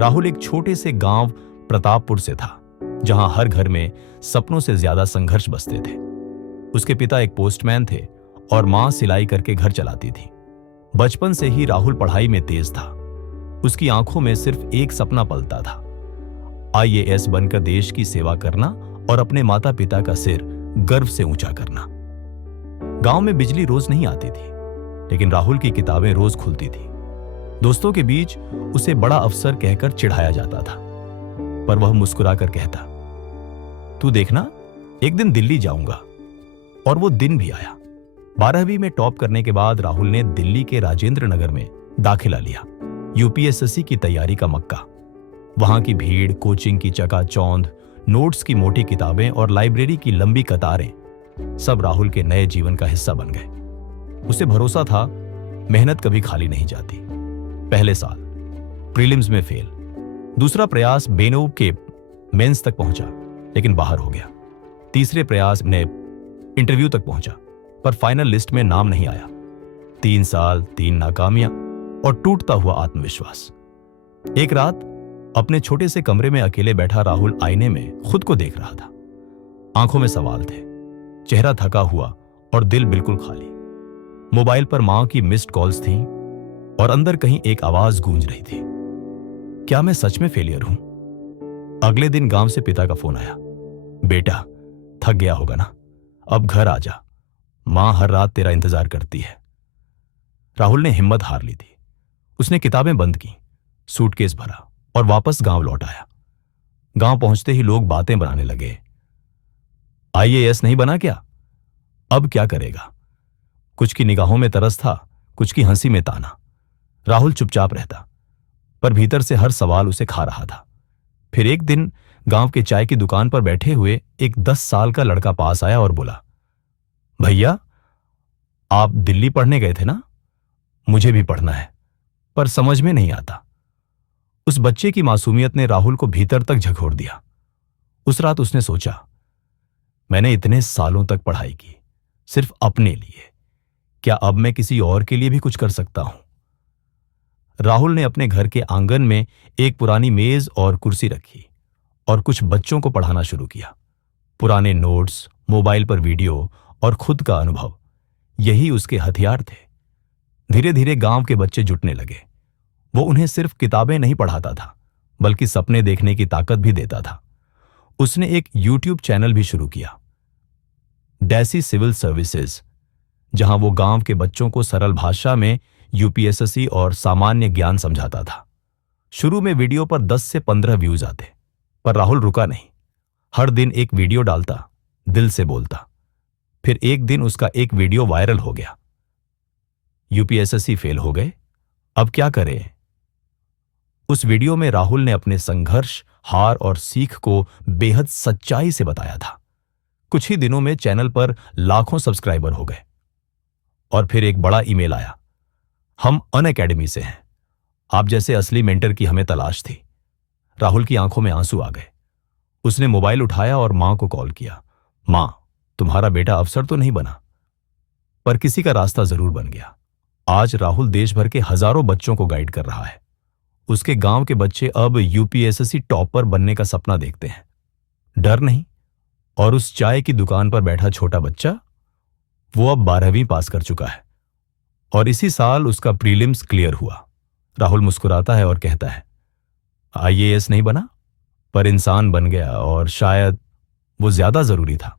राहुल एक छोटे से गांव प्रतापपुर से था, जहां हर घर में सपनों से ज्यादा संघर्ष बसते थे। उसके पिता एक पोस्टमैन थे और मां सिलाई करके घर चलाती थी। बचपन से ही राहुल पढ़ाई में तेज था। उसकी आंखों में सिर्फ एक सपना पलता था, आईएएस बनकर देश की सेवा करना और अपने माता पिता का सिर गर्व से ऊंचा करना। गांव में बिजली रोज नहीं आती थी, लेकिन राहुल की किताबें रोज खुलती थी। दोस्तों के बीच उसे बड़ा अफसर कहकर चिढ़ाया जाता था, पर वह मुस्कुराकर कहता, तू देखना, एक दिन दिल्ली जाऊंगा। और वो दिन भी आया। 12वीं में टॉप करने के बाद राहुल ने दिल्ली के राजेंद्र नगर में दाखिला लिया, यूपीएसएससी की तैयारी का मक्का। वहां की भीड़, कोचिंग की चकाचौंध, नोट्स की मोटी किताबें और लाइब्रेरी की लंबी कतारें सब राहुल के नए जीवन का हिस्सा बन गए। उसे भरोसा था, मेहनत कभी खाली नहीं जाती। पहले साल प्रीलिम्स में फेल, दूसरा प्रयास बेनोब के मेंस तक पहुंचा, लेकिन बाहर हो गया। तीसरे प्रयास में इंटरव्यू तक पहुंचा, पर फाइनल लिस्ट में नाम नहीं आया। 3 साल, 3 नाकामियां और टूटता हुआ आत्मविश्वास। एक रात अपने छोटे से कमरे में अकेले बैठा राहुल आईने में खुद को देख रहा था। आंखों में सवाल थे, चेहरा थका हुआ और दिल बिल्कुल खाली। मोबाइल पर मां की मिस्ड कॉल्स थीं और अंदर कहीं एक आवाज गूंज रही थी, क्या मैं सच में फेलियर हूं? अगले दिन गांव से पिता का फोन आया, बेटा थक गया होगा ना, अब घर आ जा, मां हर रात तेरा इंतजार करती है। राहुल ने हिम्मत हार ली थी। उसने किताबें बंद की, सूटकेस भरा और वापस गांव लौट आया। गांव पहुंचते ही लोग बातें बनाने लगे, आईएएस नहीं बना क्या? अब क्या करेगा? कुछ की निगाहों में तरस था, कुछ की हंसी में ताना। राहुल चुपचाप रहता, पर भीतर से हर सवाल उसे खा रहा था। फिर एक दिन गांव के चाय की दुकान पर बैठे हुए एक 10 साल का लड़का पास आया और बोला, भैया आप दिल्ली पढ़ने गए थे ना? मुझे भी पढ़ना है, पर समझ में नहीं आता। उस बच्चे की मासूमियत ने राहुल को भीतर तक झकोर दिया। उस रात उसने सोचा, मैंने इतने सालों तक पढ़ाई की सिर्फ अपने लिए, क्या अब मैं किसी और के लिए भी कुछ कर सकता हूं? राहुल ने अपने घर के आंगन में एक पुरानी मेज और कुर्सी रखी और कुछ बच्चों को पढ़ाना शुरू किया। पुराने नोट्स, मोबाइल पर वीडियो और खुद का अनुभव, यही उसके हथियार थे। धीरे धीरे गांव के बच्चे जुटने लगे। वो उन्हें सिर्फ किताबें नहीं पढ़ाता था, बल्कि सपने देखने की ताकत भी देता था। उसने एक यूट्यूब चैनल भी शुरू किया, डैसी सिविल सर्विसेज, जहां वो गांव के बच्चों को सरल भाषा में यूपीएसएससी और सामान्य ज्ञान समझाता था। शुरू में वीडियो पर 10 से 15 व्यूज आते, पर राहुल रुका नहीं। हर दिन एक वीडियो डालता, दिल से बोलता। फिर एक दिन उसका एक वीडियो वायरल हो गया। यूपीएसएससी फेल हो गए, अब क्या करें? उस वीडियो में राहुल ने अपने संघर्ष, हार और सीख को बेहद सच्चाई से बताया था। कुछ ही दिनों में चैनल पर लाखों सब्सक्राइबर हो गए। और फिर एक बड़ा ईमेल आया, हम अनअकैडमी से हैं, आप जैसे असली मेंटर की हमें तलाश थी। राहुल की आंखों में आंसू आ गए। उसने मोबाइल उठाया और मां को कॉल किया, मां, तुम्हारा बेटा अफसर तो नहीं बना, पर किसी का रास्ता जरूर बन गया। आज राहुल देश भर के हजारों बच्चों को गाइड कर रहा है। उसके गांव के बच्चे अब यूपीएसएससी टॉपर बनने का सपना देखते हैं। डर नहीं। और उस चाय की दुकान पर बैठा छोटा बच्चा, वो अब 12वीं पास कर चुका है और इसी साल उसका प्रीलिम्स क्लियर हुआ। राहुल मुस्कुराता है और कहता है, आईएएस नहीं बना, पर इंसान बन गया, और शायद वो ज्यादा जरूरी था।